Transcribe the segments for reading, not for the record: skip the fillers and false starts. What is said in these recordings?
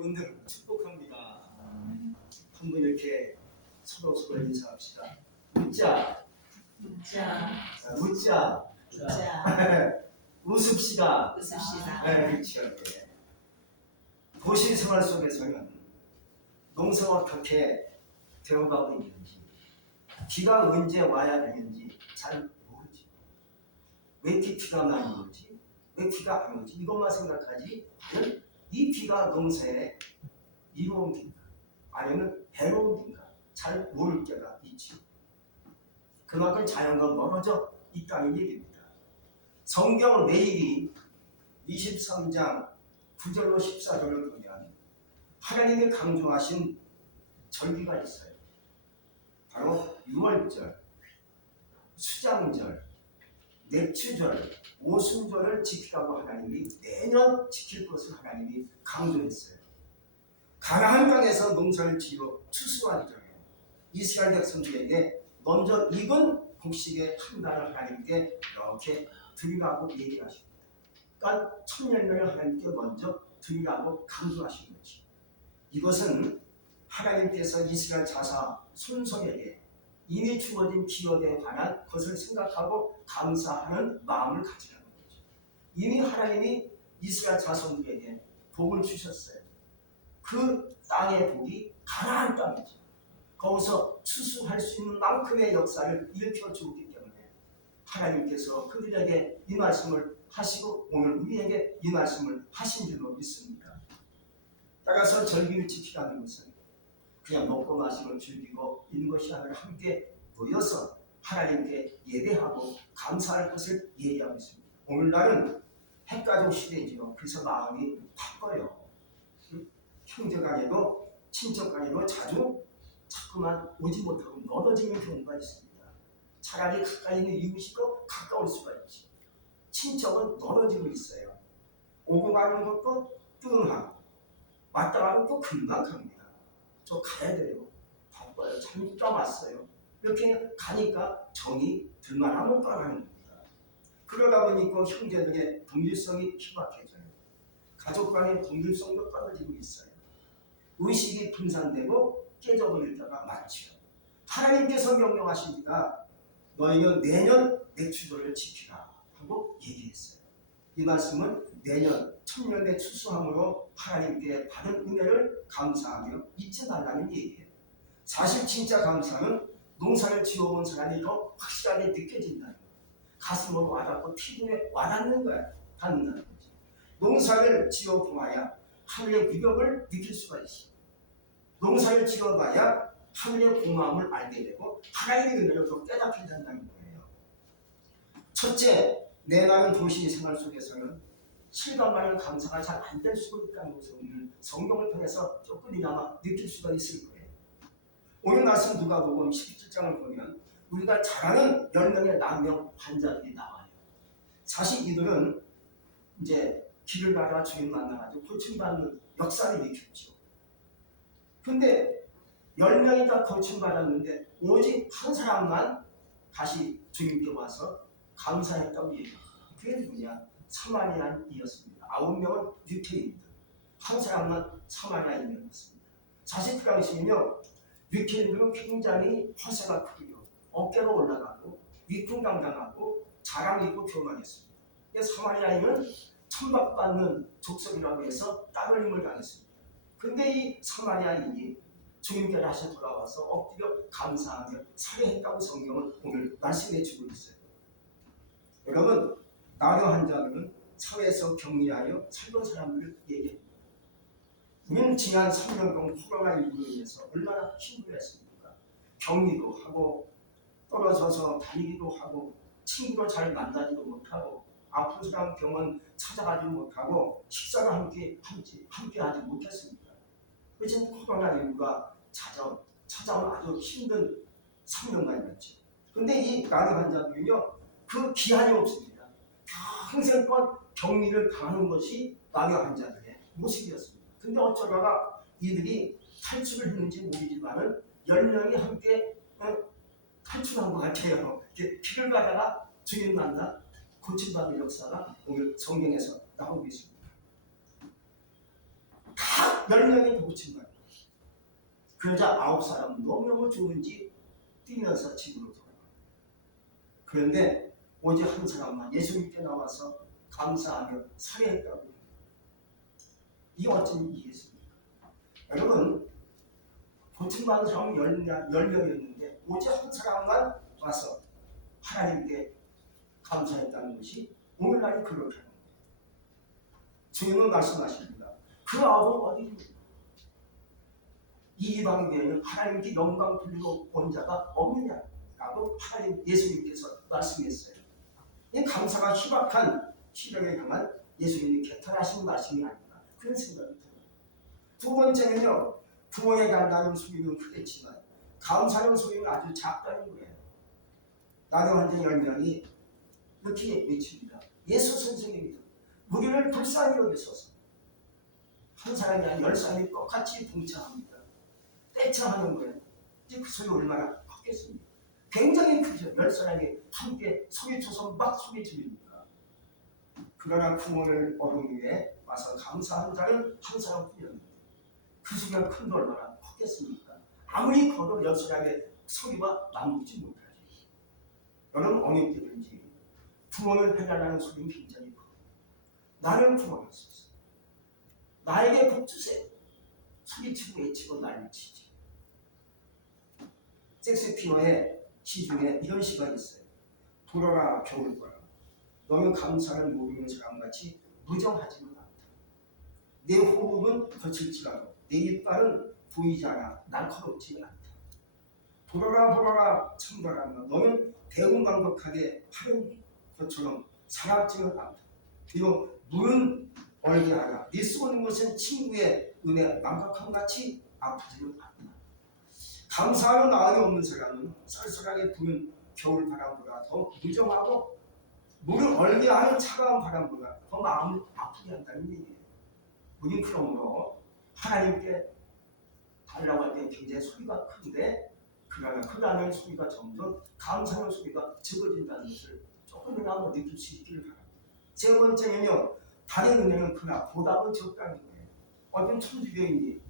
여러분들 축복합니다. 한번 이렇게 서로 인사합시다. 웃자, 묻자, 웃자, 묻자, 웃읍시다. 웃읍시다. 네, 그렇죠. 예. 도시 생활 속에서는 농사가 어떻게 되어가고 있는지, 비가 언제 와야 되는지 잘 모르지. 왜 이렇게 비가 많이 오지? 왜 비가 안 오지? 이것만 생각하지. 과연 이 비가 농사에 이로운 비인가? 아니면 해로운 비인가? 잘 모를 때가 있지. 그만큼 자연과 멀어져 있다는 얘기입니다. 성경 레위기 23장 9절로 14절을 보면 하나님이 강조하신 절기가 있어요. 바로 6월절, 수장절, 맥주절, 오순절을 지키라고 하나님이 매년 지킬 것을 하나님이 강조했어요. 가나안 땅에서 농사를 지어 추수하기 전에 이스라엘 백성들에게 먼저 익은 곡식의 한 달을 하나님께 이렇게 드리라고 얘기하십니다. 그러니까 천년을 하나님께 먼저 드리라고 강조하신 거지. 이것은 하나님께서 이스라엘 자사 손손에게 이미 주어진 기업에 관한 것을 생각하고 감사하는 마음을 가지라는 거죠. 이미 하나님이 이스라엘 자손들에게 복을 주셨어요. 그 땅의 복이 가나안 땅이죠. 거기서 추수할 수 있는 만큼의 역사를 일으켜 주었기 때문에 하나님께서 그들에게 이 말씀을 하시고 오늘 우리에게 이 말씀을 하신 줄로 믿습니다. 따라서 절기를 지키라는 것은 그냥 먹고 마시고 즐기고 있는 것이 아니라 함께 모여서 하나님께 예배하고 감사할 것을 얘기하고 있습니다. 오늘날은 핵가족 시대이죠. 그래서 마음이 바빠요. 형제간에도 친척간에도 자꾸만 오지 못하고 멀어지는 경우가 있습니다. 차라리 가까이 있는 이웃이 더 가까울 수가 있지. 친척은 멀어지고 있어요. 오고 가는 것도 뚱하고 왔다 가는 또 금방 갑니다. 저 가야 돼요. 바빠요. 잠깐 왔어요. 이렇게 가니까 정이 들만하면 떠나는 겁니다. 그러다 보니까 형제들의 동질성이 희박해져요. 가족 간의 동질성도 떨어지고 있어요. 의식이 분산되고 깨져버릴 때가 많죠. 하나님께서 명령하십니다. 너희는 내년 맥주절을 지키라 하고 얘기했어요. 이 말씀은 내년 천년의 추수함으로 하나님께 받은 은혜를 감사하며 잊지 말라는 얘기예요. 사실 진짜 감사는 농사를 지어본 사람이 더 확실하게 느껴진다는 거예요. 가슴으로 와닿고 피부에 와닿는 거야. 닿는다는 거지. 농사를 지어보아야 하늘의 위력을 느낄 수가 있어요. 농사를 지어봐야 하늘의 고마움을 알게 되고 하나님의 은혜를 더 깨닫게 된다는 거예요. 첫째, 내 나는 도시 생활 속에서는 실감하는 감사가 잘 안 될 수도 있다는 것을 오늘 성경을 통해서 조금이나마 느낄 수가 있을 거예요. 오늘 말씀 누가복음 17장을 보면 우리가 잘 아는 10명의 남녀 환자들이 나와요. 사실 이들은 이제 길을 가다가 주님 만나가지고 고침받는 역사를 일으켰죠. 근데 10명이 다 고침받았는데 오직 한 사람만 다시 주님께 와서 감사했다고 얘기합니다. 그게 누구냐? 사마리아인이었습니다. 9명은 유태인들, 한 사람만 사마리아인이었습니다. 사실 그 당시에는요, 유태인들은 굉장히 허세가 크고요, 어깨가 올라가고 위풍당당하고 자랑 있고 교만했습니다. 사마리아인은 천박받는 족속이라고 해서 따돌림을 당했습니다. 근데 이 사마리아인이 주님께 다시 돌아와서 엎드려 감사하며 살해했다고 성경은 오늘 말씀해 주고 있어요. 여러분, 나병 환자들은 사회에서 격리하여 살던 사람들을 얘기합니다. 우리는 지난 3년 동안 코로나19로 인해서 얼마나 힘들었습니까? 격리도 하고 떨어져서 다니기도 하고 친구도 잘 만나지도 못하고 아픈 사람 병원 찾아가지 못하고 식사를 함께 하지 못했습니다. 그래서 코로나19가 찾아온 아주 힘든 3년간이었죠. 그런데 이 나병 환자들은요, 그 기한이 없습니다. 평생 동안 격리를 당하는 것이 나병 환자들의 모습이었습니다. 근데 어쩌다가 이들이 탈출을 했는지 모르지만은 10명이 함께 탈출한 것 같아요. 길을 가다가 주님 만나 고침받는 역사가 오늘 성경에서 나오고 있습니다. 다 10명이 고친 거예요. 그러자 9사람 너무너무 좋은지 뛰면서 집으로 돌아가요. 그런데 오직 한 사람만 예수님께 나와서 감사하며 살해했다고 해요. 이 어찌 일이겠습니까? 여러분, 고침받은 사람은 10명이었는데 오직 한 사람만 와서 하나님께 감사했다는 것이 오늘날이 그렇게 하는 거예요. 주님은 말씀하십니다. 그 아홉은 어디 있습니까? 이 이방교회는 하나님께 영광 돌리고 온 자가 없느냐라고 하나님 예수님께서 말씀했어요. 이 감사가 희박한 시력에 향한 예수님이 개탄하신 말씀이 아닌가 그런 생각이 들어요. 두 번째는요. 구원에 간다는 소리는 크겠지만 감사하는 소리는 아주 작다는 거예요. 나도 환자 10명이 이렇게 외칩니다. 예수 선생님이다. 우리를 불쌍히 여기소서. 한 사람이 아니라 10사람이 똑같이 동참합니다. 떼창하는 거예요. 이제 그 소리 얼마나 컸겠습니까? 굉장히 크죠. 10사람이 함께 소리쳐서 막 소리 지릅니다. 그러나 구원을 얻은 후에 와서 감사하는 자는 한 사람뿐이었는데 그 소리가 큰 게 얼마나 컸겠습니까? 아무리 커도 10사람의 소리와 맞먹지 못하지. 여러분 어느 때든지 구원을 해달라는 소리는 굉장히 커요. 나를 구원하소서. 나에게 복 주세요. 소리치고 외치고 난리치지. 섹스피어의 시 중에 이런 시가 있어요. 돌아라 겨울바람. 너는 감사를 모르는 사람같이 무정하지는 않다. 내 호흡은 거칠지라도 내 이빨은 보이지 않아 날카롭지 않다. 돌아라 보라라 참바람아. 너는 대웅강덕하게 하는 것처럼 사납지는 않다. 비록 물은 얼게 하나 네 쏘는 것은 친구의 은혜 망각함같이 아프지는 않다. 감사하는 마음이 없는 사람은 쌀쌀하게 부는 겨울 바람보다 더 무정하고 물을 얼게 하는 차가운 바람보다 더 마음을 아프게 한다는 얘기예요. 우리 그러므로 하나님께 달라고 할 때 굉장히 소리가 큰데 그러나 크다는 소리가 점점 감사하는 소리가 적어진다는 것을 조금이나마 느낄 수 있기를 바랍니다. 세 번째는요. 다른 은혜는 그러나 보답은 적다는 거예요. 어떤 천주교인이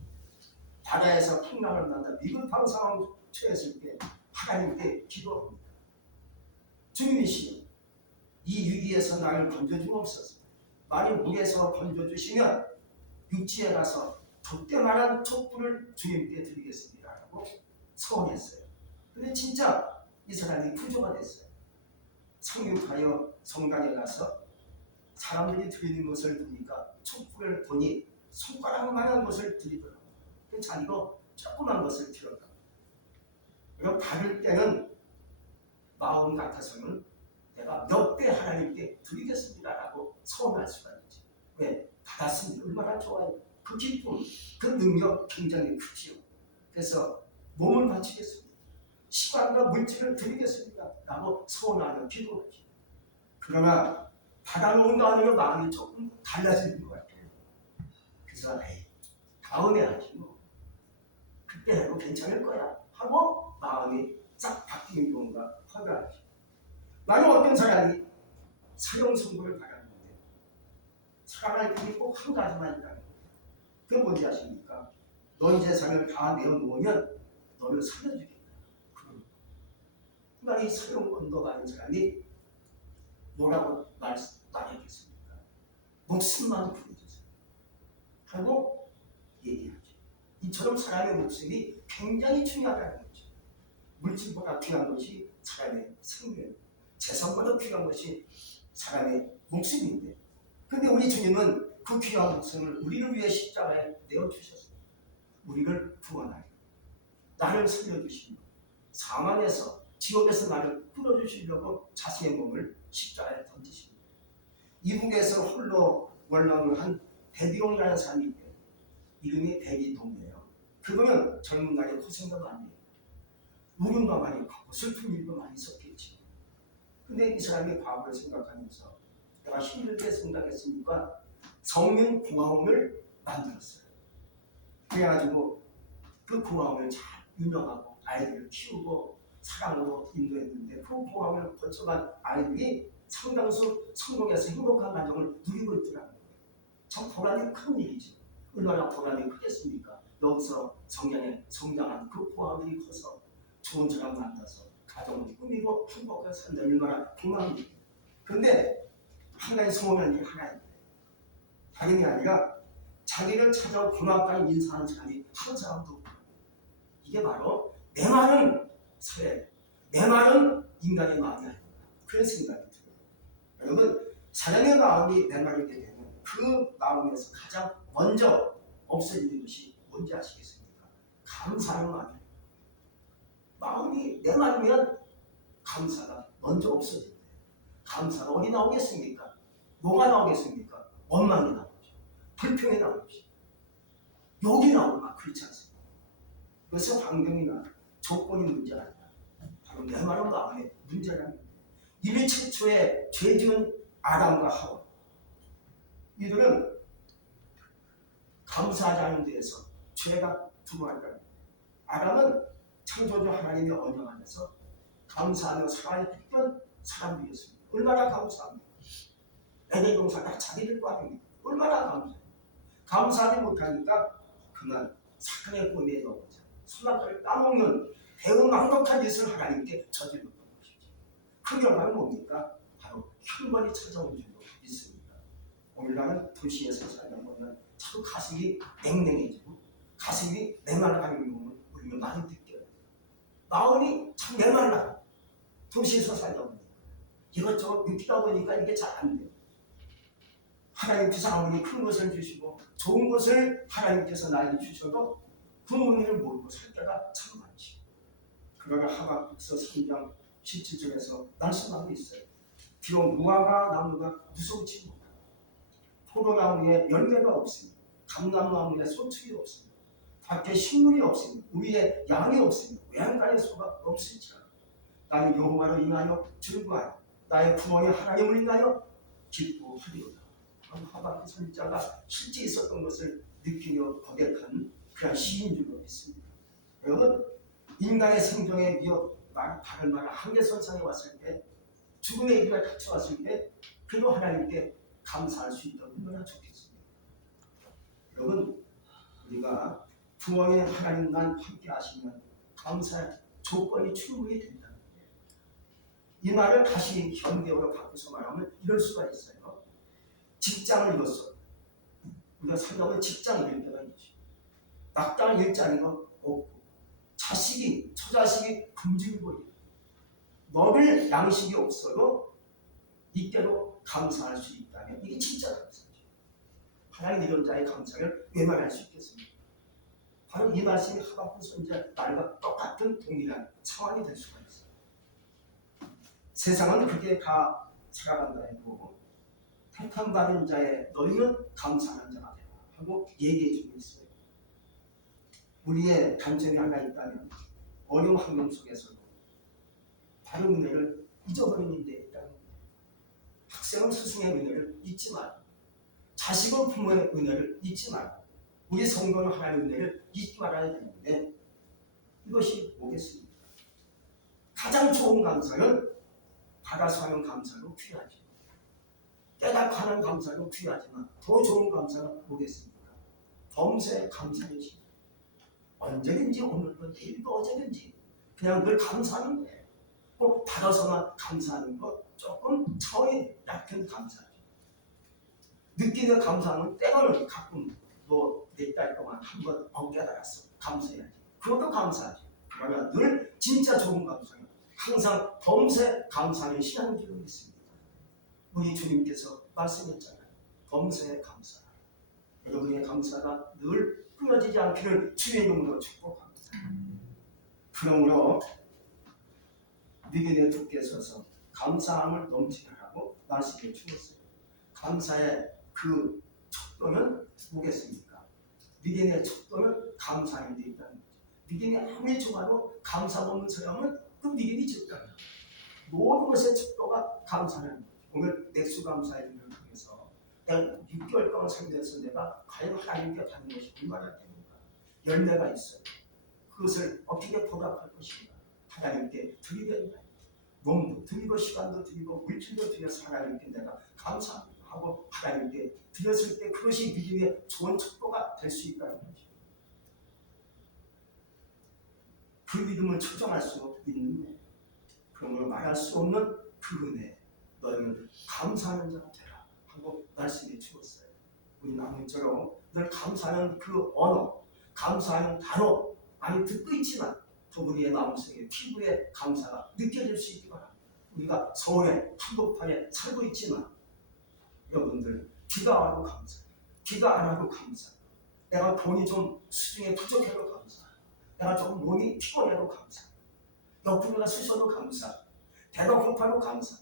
바다에서 풍랑을 만나 위급한 상황 처했을 때 하나님께 기도합니다. 주님이시여 이 위기에서 나를 건져주옵소서. 만일 물에서 건져주시면 육지에 가서 덕대만한 촛불을 주님께 드리겠습니다 라고 서원했어요. 근데 진짜 이 사람이 구조가 됐어요. 상륙하여 성당에 가서 사람들이 드리는 것을 보니까 촛불을 보니 손가락만한 것을 드리더라고요. 자기가 조그만 것을 드렸다. 그리고 받을 때는 마음 같아서는 내가 몇 배 하나님께 드리겠습니다 라고 서원할 수가 있지. 왜? 받았으니 얼마나 좋아요. 그 기쁨, 그 능력 굉장히 크지요. 그래서 몸을 바치겠습니다. 시간과 물질을 드리겠습니다 라고 서원하며 기도하지. 그러나 받아놓은 거 아니면 마음이 조금 달라지는 것 같아요. 그래서 에이, 다음에 하지 뭐. 그때 해도 괜찮을 거야 하고 마음이 싹 바뀌는 경우가 허다하죠. 나는 어떤 사람이 사형 선고를 받았는데 살아날 길이 꼭 한 가지만 있다는 거예요. 그게 뭔지 아십니까? 너희 재산을 다 내어놓으면 너를 살려주겠다. 그러니까 이 사형 언도가 있는 사람이 뭐라고 말했겠습니까? 목숨만 구해주세요 하고 얘기하죠. 이처럼 사람의 목숨이 굉장히 중요하다는 거죠. 물질보다 귀한 것이 사람의 생명, 재산보다 귀한 것이 사람의 목숨인데, 근데 우리 주님은 그 귀한 목숨을 우리를 위해 십자가에 내어주셨어요. 우리를 구원하려, 나를 살려주시고 사망에서 지옥에서 나를 끌어주시려고 자신의 몸을 십자가에 던지십니다. 이북에서 홀로 월남을 한 대비용이라는 사람이 있대요. 이름이 대비동이에요. 그분은 젊은 날에 고생도 많이 해요. 우울도 많이 하고 슬픈 일도 많이 있었겠지. 근데 이 사람이 과거를 생각하면서 내가 힘들게 생각했으니까 성령 고아원을 만들었어요. 그래가지고 그 고아원을 잘 운영하고 아이들을 키우고 사랑으로 인도했는데 그 고아원을 거쳐간 아이들이 상당수 성공해서 행복한 가정을 누리고 있더라고요. 참 보람이 큰 일이죠. 얼마나 보람이 크겠습니까? 여기서 성장한 그 보람들이 커서 좋은 사람 만나서 가정을 꾸미고 행복하게 산다 얼마나 고마운지. 그런데 하나님 성호는 하나님 다름이 아니라 자기를 찾아 고맙다는 인사하는 사람이 한 사람도 없고, 이게 바로 내 말은 사회, 내 말은 인간의 마음이 아닌가 그런 생각이 들어요. 여러분 사랑의 마음이 내 말이게 되면 그 마음에서 가장 먼저 없어지는 것이 뭔지 아시겠습니까? 감사하는 마음이에요. 마음이 내 말이면 감사가 먼저 없어진대요. 감사가 어디 나오겠습니까? 뭐가 나오겠습니까? 원망이 나오죠. 불평이 나오죠. 욕이 나오고 그렇지 않습니까? 그래서 환경이나 조건이 문제가 아니라 바로 내 말은 마음의 문제라는 거예요. 이미 최초에 죄 지은 아담과 하와, 이들은 감사하지 않은 데에서 죄가 들어왔다. 아담은 창조주 하나님의 언약 안에서 감사하며 살아있던 사람들이었습니다. 얼마나 감사합니까? 에덴 동산 다 자기들과 합니다. 얼마나 감사해요. 감사하지 못하니까 그만 사탄의 꼬리에 넣어서 선악과를 따먹는 대응망덕한 짓을 하나님께 저질렀던 것이죠. 그 결과는 뭡니까? 바로 흉벌이 찾아온 줄로 믿습니다. 오늘날은 도시에서 살다 보면 참 가슴이 냉랭해지고 가슴이 메말라가는 경우는 우리가 많이 느껴요. 마음이 참 메말라. 도시에서 살다 보니까 이것저것 느끼다 보니까 이게 잘 안 돼요. 하나님께서 아무리 큰 것을 주시고 좋은 것을 하나님께서 나에게 주셔도 그 의미를 모르고 살 때가 참 많지. 그러나 하박국서 3장 17절에서 말씀하고 있어요. 비록 무화과 나무가 무성치 못하고 포도나무에 열매가 없으며 감람나무에 소출이 없으며 밖에 식물이 없으며 위에 양이 없으며 외양간에 소가 없을지라 나는 여호와를 인하여 즐거워하여 나의 구원의 하나님을 인하여 기뻐하리로다. 하박국 선지자가 실제 있었던 것을 느끼며 고백한 그런 시인 줄로 믿습니다. 여러분 인간의 생존에 미어 다른 말 한계선상에 왔을 때 죽음의 길에 닥쳐왔을 때 그도 하나님께 감사할 수 있다면 얼마나 좋겠습니까? 여러분 우리가 부모의 하나님과 함께 하시면 감사의 조건이 충분히 된다는 거예요. 이 말을 다시 현대어로 바꿔서 말하면 이럴 수가 있어요. 직장을 잃었어. 우리가 살다 보면 직장을 잃을 때가 있지. 낙당을 잃지 않은 건 없고 처자식이 굶주리고 먹을 양식이 없어도 이때도 감사할 수 있다면 이게 진짜 감사죠. 하나님 이런 자의 감사를 왜 말할 수 있겠습니까? 바로 이 말씀이 하박국 선지자 말과 똑같은 동일한 상황이 될 수가 있어요. 세상은 그게 다 살아간다 해도 택함받은 자의 너희는 감사하는 자가 되라 하고 얘기해주고 있어요. 우리의 단점이 하나 있다면 어려운 환경 속에서도 다른 은혜를 잊어버리는 데 있다는 거예요. 학생은 스승의 은혜를 잊지 말고 자식은 부모의 은혜를 잊지 말고 우리 성도는 하나님의 은혜를 잊지 말아야 되는데 이것이 뭐겠습니까? 가장 좋은 감사는 받아서 하는 감사로 귀하지. 깨닫고 하는 감사로 귀하지만 더 좋은 감사는 뭐겠습니까? 범사에 감사이지. 언제든지 오늘도 내일도 어제든지 그냥 늘 감사하는 거예요. 꼭 받아서만 감사하는 것 조금 차원이 얕은 감사죠. 느끼는 감사는 때로는 가끔 몇 달 동안 한번 깨달았어. 감사해야지. 그것도 감사하지. 그러나 늘 진짜 좋은 감사는 항상 범사에 감사하는 신앙적으로 있습니다. 우리 주님께서 말씀했잖아요. 범사에 감사. 여러분의 감사가 늘 끊어지지 않기를 주의 이름으로 축복합니다. 그러므로 믿음의 굳게 서서 감사함을 넘치게 하라고 말씀해 주었어요. 감사의 그 척도는 뭐겠습니까? 믿음의 척도는 감사하는 데 있다는 거죠. 믿음이 아무리 좋아도 감사 없는 사람은 그 믿음이 적다는 거죠. 모든 것의 척도가 감사하는 거죠. 오늘 맥수감사의 일을 통해서 내가 6개월 동안 살면서 내가 과연 하나님께 받는 것이 얼마나 됩니까? 열매가 있어요. 그것을 어떻게 보답할 것인가? 하나님께 드리려는 몸도 드리고 시간도 드리고 물질도 드려서 하나님께 내가 감사합니다. 하고 하나님께 드렸을 때 그것이 믿음의 좋은 척도가 될 수 있다는 거죠. 그 믿음을 측정할 수 있는데 그러므로 말할 수 없는 그 은혜 너희는 감사하는 자가 되라 하고 말씀해 주었어요. 우리 나무처럼 늘 감사하는 그 언어, 감사하는 단어 많이 듣고 있지만 또 우리의 마음속에 피부에 감사가 느껴질 수 있기 바랍니다. 우리가 서울에 한복판에 살고 있지만 여러분들 비가 와도 감사, 비가 안 와도 감사, 내가 돈이 좀 수중에 부족해도 감사, 내가 좀 몸이 피곤해도 감사, 옆구리가 쑤셔도 감사, 배가 고파도 감사,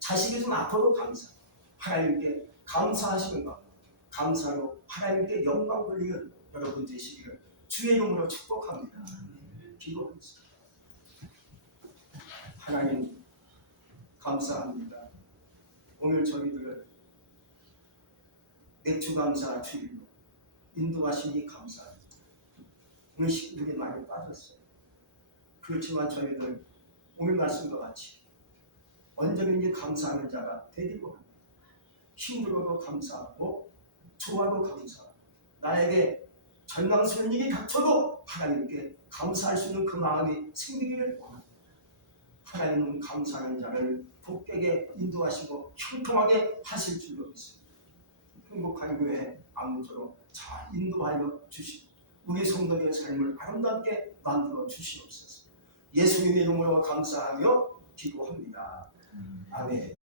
자식이 좀 아파도 감사. 하나님께 감사하시는 것, 감사로 하나님께 영광 돌리는 여러분 되시기를 주의 이름으로 축복합니다. 기도하겠습니다. 하나님 감사합니다. 오늘 저희들을 맥주 감사 주일로 인도하시니 감사합니다. 오늘 식물이 많이 빠졌어요. 그렇지만 저희들 오늘 말씀과 같이 언제든지 감사하는 자가 되기로 합니다. 힘들어도 감사하고 좋아도 감사하고 나에게 절망스러운 일이 닥쳐도 하나님께 감사할 수 있는 그 마음이 생기기를 원합니다. 하나님은 감사하는 자를 복되게 인도하시고 형통하게 하실 줄로 믿습니다. 행복한 교회 아무쪼록 잘 인도하여 주시고 우리 성도의 삶을 아름답게 만들어 주시옵소서. 예수님의 이름으로 감사하며 기도합니다. 아멘.